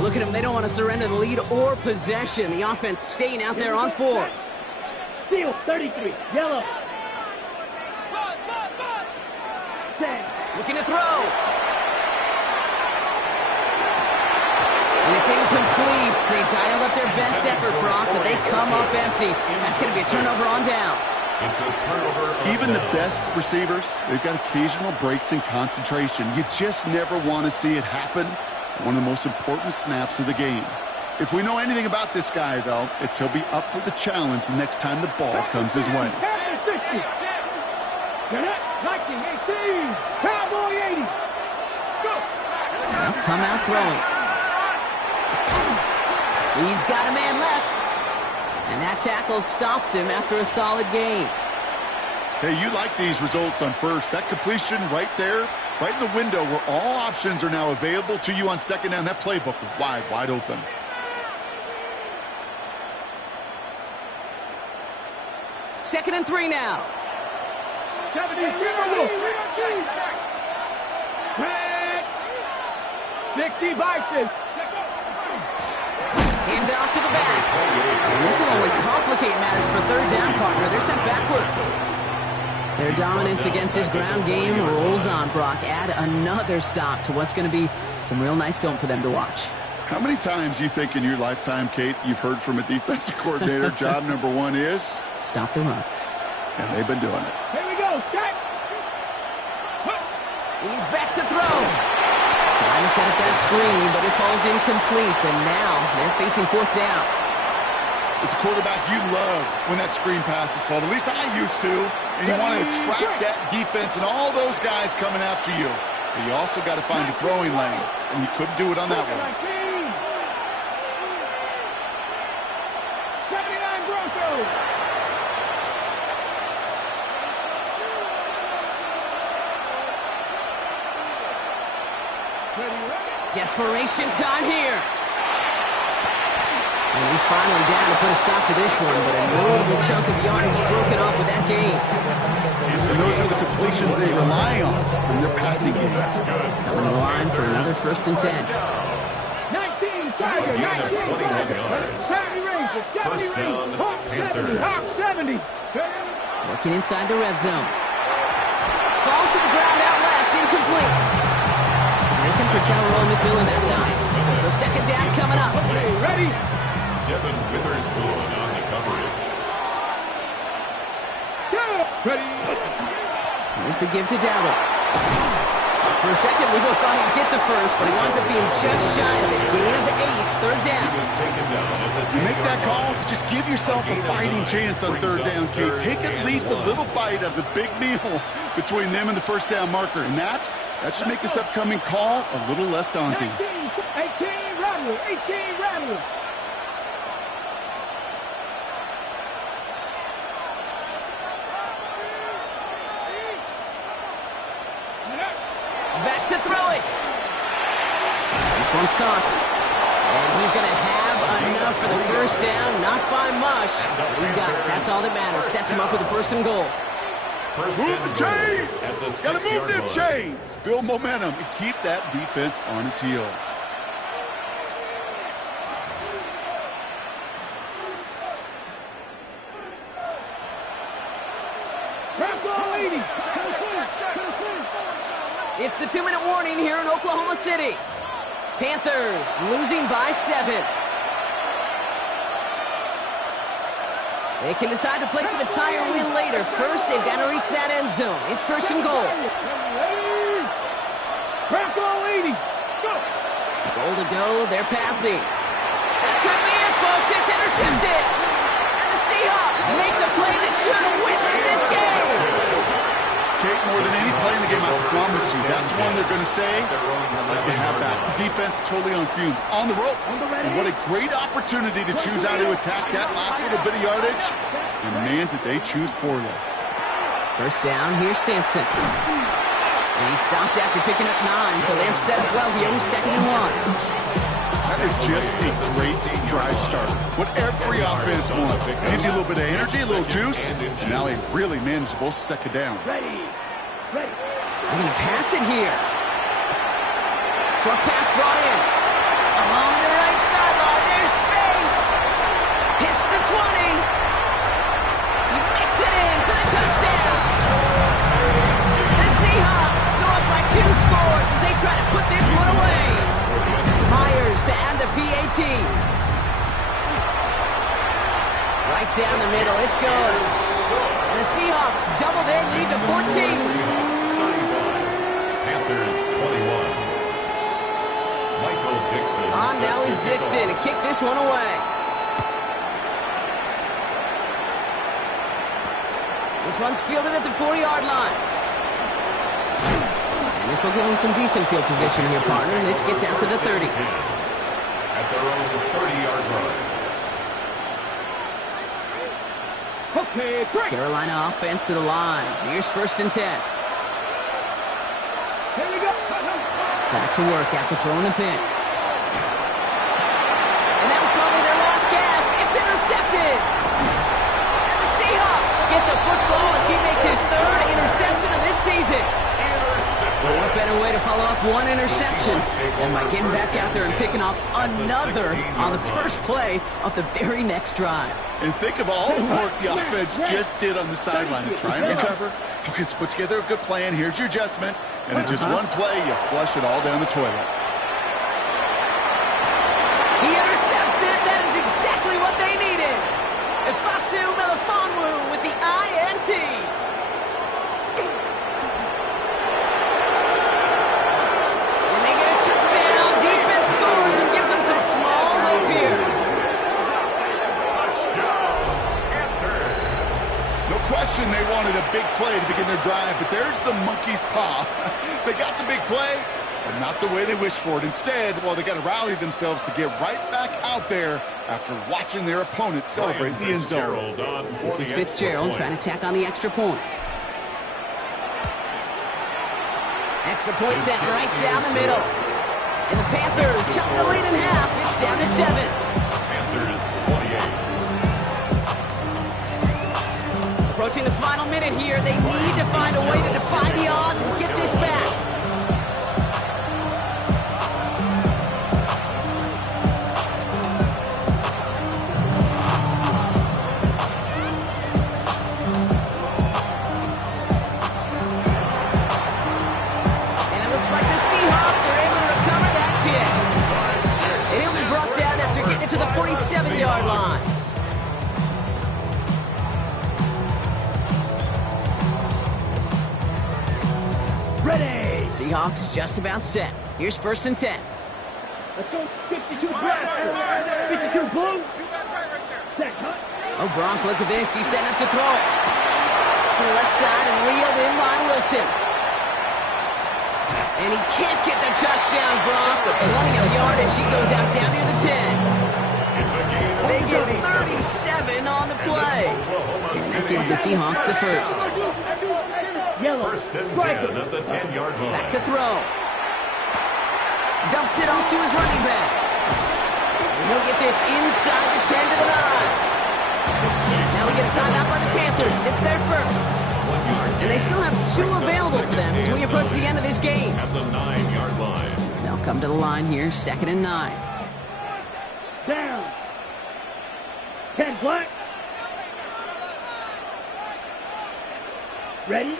Look at them. They don't want to surrender the lead or possession. The offense staying out there on 4th. Steal 33. Yellow. 10. Looking to throw. And it's incomplete. They dialed up their best effort, Brock, but they come up empty. That's going to be a turnover on downs. Even the best receivers, they've got occasional breaks in concentration. You just never want to see it happen. One of the most important snaps of the game. If we know anything about this guy, though, it's he'll be up for the challenge the next time the ball comes his way. Cowboy 80. Go. They'll come out throwing. He's got a man left. And that tackle stops him after a solid gain. Hey, you like these results on 1st. That completion right there, right in the window where all options are now available to you on 2nd down. That playbook was wide open. Second and 3 now. 70. 60 vices. Hand off to the back. And this will only complicate matters for third down, partner. They're sent backwards. Their dominance against his ground game rolls on, Brock. Add another stop to what's going to be some real nice film for them to watch. How many times do you think in your lifetime, Kate, you've heard from a defensive coordinator, job number one is? Stop the run. And they've been doing it. Here we go, set. He's back to throw. Trying to set up that screen, but it falls incomplete. And now they're facing fourth down. As a quarterback, you love when that screen pass is called. At least I used to. And you want to attract that defense and all those guys coming after you. But you also got to find a throwing lane. And he couldn't do it on that one. 79 Broncos. Desperation time here. And he's finally down to put a stop to this one, but a notable chunk of yardage broken off with that gain. And those are the completions they rely on in their passing game. Coming to the line for another 1st and 10. 19 Tiger, 19 Tiger. 70 Rangers, 70 Rangers. Hawks 70. Working inside the red zone. Falls to the ground out left, incomplete. Looking for Terrell McMillan that time. So 2nd down coming up. Okay, ready? Devin Witherspoon on the coverage. Ready? Here's the give to Dowdle. For a second, we both thought he'd get the first, but he winds up being just shy of a gain of 8, 3rd down. He was taken down at the You make that call to just give yourself a fighting chance on 3rd down, Kate. Take at least a little bite of the big meal between them and the 1st down marker. And that should make this upcoming call a little less daunting. 18 Rattler, 18 Rattler. Back to throw it. This one's caught. And he's going to have enough for the 1st down. Not by much. But he got it. That's all that matters. Sets him up with the 1st and goal. Move the chains! Gotta move them chains! Build momentum and keep that defense on its heels. It's the 2-minute warning here in Oklahoma City. Panthers losing by 7. They can decide to play for the tie or win later. First, they've got to reach that end zone. It's 1st and goal. Goal to go. They're passing. That could be it, folks. It's intercepted. And the Seahawks make the play that should win them this game. Kate, more than any play in the game, I promise you, that's one they're going to say, I'd like to have that. The defense totally on fumes, on the ropes. And what a great opportunity to choose how to attack that last little bit of yardage. And man, did they choose poorly. 1st down, here's Sampson. And he stopped after picking up 9, so they're set up well here with 2nd and 1. That is just a great drive starter. What every offense wants. Gives you a little bit of energy, a little juice, and now a really manageable 2nd down. They're going to pass it here. Short pass brought in. Along the right sideline, there's space. Hits the 20. He makes it in for the touchdown. The Seahawks go up by 2 scores as they try to put this one away. Myers to add the PAT. Right down the middle, it's good. And the Seahawks double their lead to 14. Panthers 21. Michael Dixon. Now is Dixon to kick this one away. This one's fielded at the 4-yard line. And this will give him some decent field position here, partner. And this gets out to the 30. At their own 30-yard line. Okay, break. Carolina offense to the line. Here's 1st and 10. Here we go. Back to work after throwing the pick. And that was probably their last gasp. It's intercepted. And the Seahawks get the football as he makes his 3rd interception of this season. Intercepted. Well, what better way to follow up one interception than by getting back out there and picking off another on the first play of the very next drive. And think of all the work the offense just did on the sideline to try and recover. Okay, let's put together a good plan. Here's your adjustment. And in just one play, you flush it all down the toilet. He intercepts it. That is exactly what they needed. Ifatu Melifonwu with the INT. Small hope here. Touchdown, Panthers. No question they wanted a big play to begin their drive, but there's the monkey's paw. They got the big play, but not the way they wished for it. Instead, well, they got to rally themselves to get right back out there after watching their opponent celebrate in the end zone. This is Fitzgerald trying to tack on the extra point. Extra point sent right down the middle. And the Panthers chop the lead in half. It's down to 7. Panthers 28. Approaching the final minute here. They need to find a way to defy the odds and get this back. And it looks like the Seahawks are able to recover that kick. And he'll be brought down after getting it to the 47-yard line. Ready. Seahawks just about set. Here's 1st and 10. Let's go. 52 black. 52 blue. Set cut. Oh, Gronk, look at this. He's setting up to throw it. To the left side and reeled in by Wilson. And he can't get the touchdown, Gronk, but plenty of yardage. He goes out down near the 10. It's a gain of They get 37 on the play. And that gives the Seahawks the first. Yellow. 1st and 10 at the 10-yard line. Back to throw. Dumps it off to his running back. And he'll get this inside the 10 to the 9. Now we get a timeout by the Panthers. It's their first. And they still have 2 available for them as we approach the end of this game. At the 9-yard line. They'll come to the line here, 2nd and 9. Down. 10 black. Ready.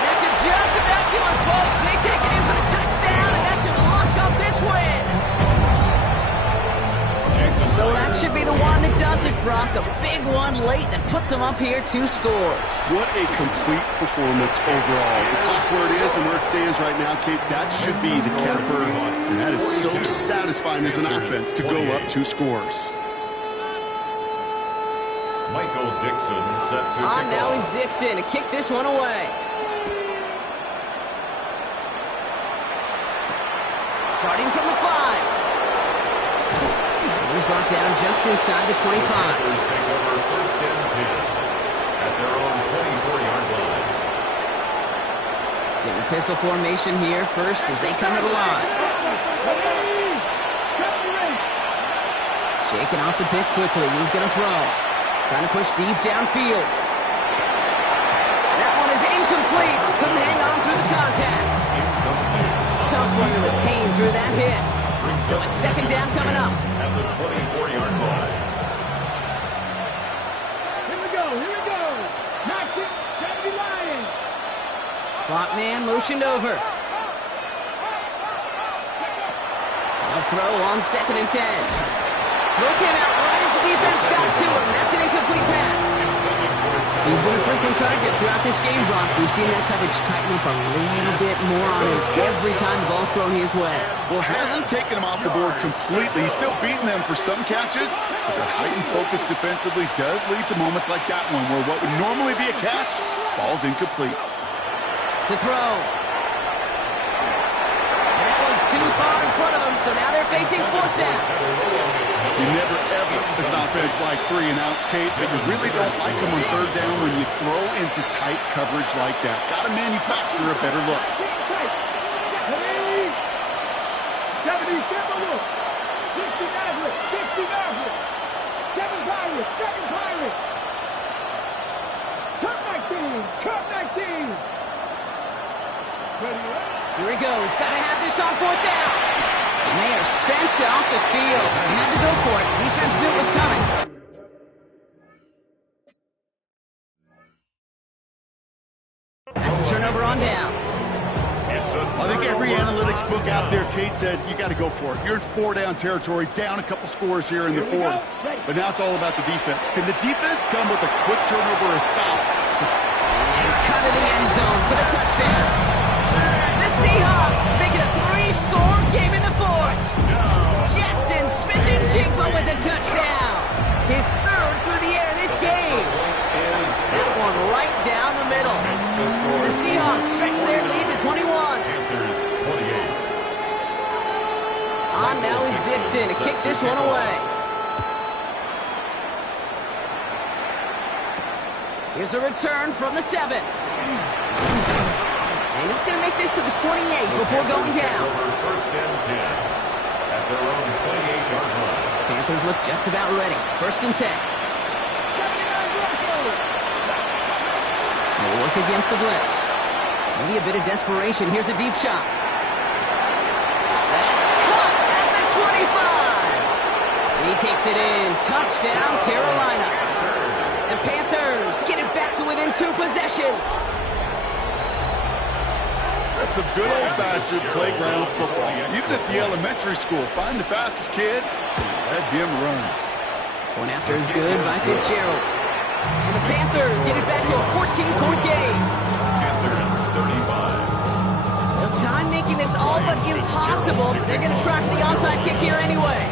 That should just about do it, folks. They take it in for the touchdown, and that should lock up this win. So that should be the one that does it, Brock. A big one late that puts them up here 2 scores. What a complete performance overall. The clock where it is and where it stands right now, Kate, that should be the capper. And that is so satisfying as an offense to go up 2 scores. Michael Dixon set to kick Now off. is Dixon to kick this one away. Starting from the 5. He's brought down just inside the 25. Panthers take over 1st and 10 at their own 24-yard line. Getting pistol formation here first as they come to the line. Shaking off the pick quickly. He's going to throw. Trying to push deep downfield. That one is incomplete. Couldn't hang on through the contact. Tough one to retain through that hit. So it's 2nd down coming up. At the 24-yard line. Here we go. Here we go. Knocked it. Got to be lying. Slot man motioned over. A throw on 2nd and 10. Throw came out right as the defense got to him. That's an incomplete pass. He's been a frequent target throughout this game, Brock. We've seen that coverage tighten up a little bit more on him every time the ball's thrown his way. Well, hasn't taken him off the board completely. He's still beating them for some catches, but that heightened focus defensively does lead to moments like that one where what would normally be a catch falls incomplete. To throw. And that one's too far in front of him, so now they're facing 4th down. You never, ever, as an offense, like 3 and outs, Kate, but you really don't like them on 3rd down when you throw into tight coverage like that. Got to manufacture a better look. 70, 60 Maverick, 60 Maverick, 7 Pirates, 7 Pirates. Here he goes. Got to have this on 4th down. And they are sent off the field. They had to go for it. Defense knew it was coming. That's a turnover on downs. I think every analytics book out there, Kate said, you got to go for it. You're in 4-down territory, down a couple scores here in the 4th. But now it's all about the defense. Can the defense come with a quick turnover or a stop? And cut in the end zone for the touchdown. The Seahawks make it a 3-score game in the 4th. Jackson Smith-Njigba with the touchdown. His 3rd through the air this game. That one right down the middle. And the Seahawks stretch their lead to 21. Panthers 28. On now is Dixon to kick this one away. Here's a return from the 7. And he's going to make this to the 28 before going down. First and 10 at their own 28-yard line. Panthers look just about ready. 1st and 10. They'll work against the blitz. Maybe a bit of desperation. Here's a deep shot. That's caught at the 25. He takes it in. Touchdown, Carolina. The Panthers get it back to within 2 possessions. That's some good old-fashioned playground football. Even at the elementary school, find the fastest kid and let him run. One after is good by Fitzgerald. And the Panthers get it back to a 14-point game. Panthers 35. Well, time making this all but impossible, but they're going to try for the onside kick here anyway.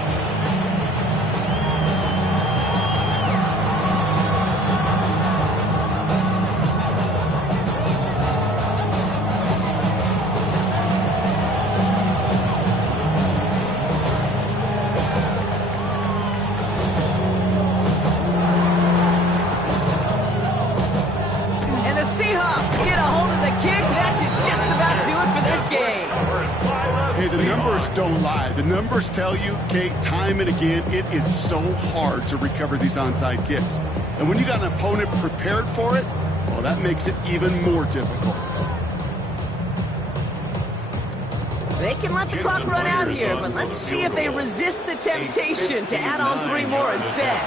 Seahawks get a hold of the kick. That should just about do it for this game. Hey, the numbers don't lie. The numbers tell you, Kate, time and again, it is so hard to recover these onside kicks. And when you got an opponent prepared for it, well, that makes it even more difficult. They can let the clock run out here, but let's see if they resist the temptation to add on 3 more instead.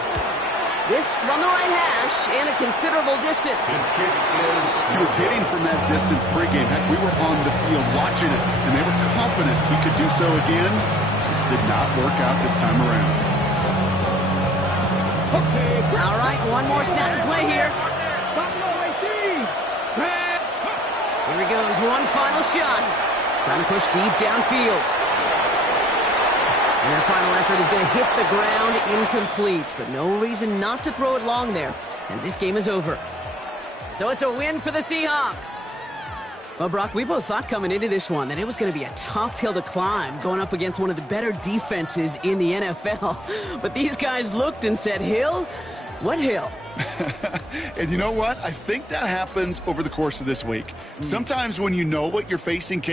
This from the right hash and a considerable distance. He was hitting from that distance pregame. Heck, we were on the field watching it, and they were confident he could do so again. Just did not work out this time around. All right, one more snap to play here. Here he goes, one final shot. Trying to push deep downfield. And their final effort is going to hit the ground incomplete, but no reason not to throw it long there, as this game is over. So it's a win for the Seahawks. Well, Brock, we both thought coming into this one that it was going to be a tough hill to climb, going up against one of the better defenses in the NFL. But these guys looked and said, hill? What hill? And you know what? I think that happens over the course of this week. Sometimes when you know what you're facing, Kate,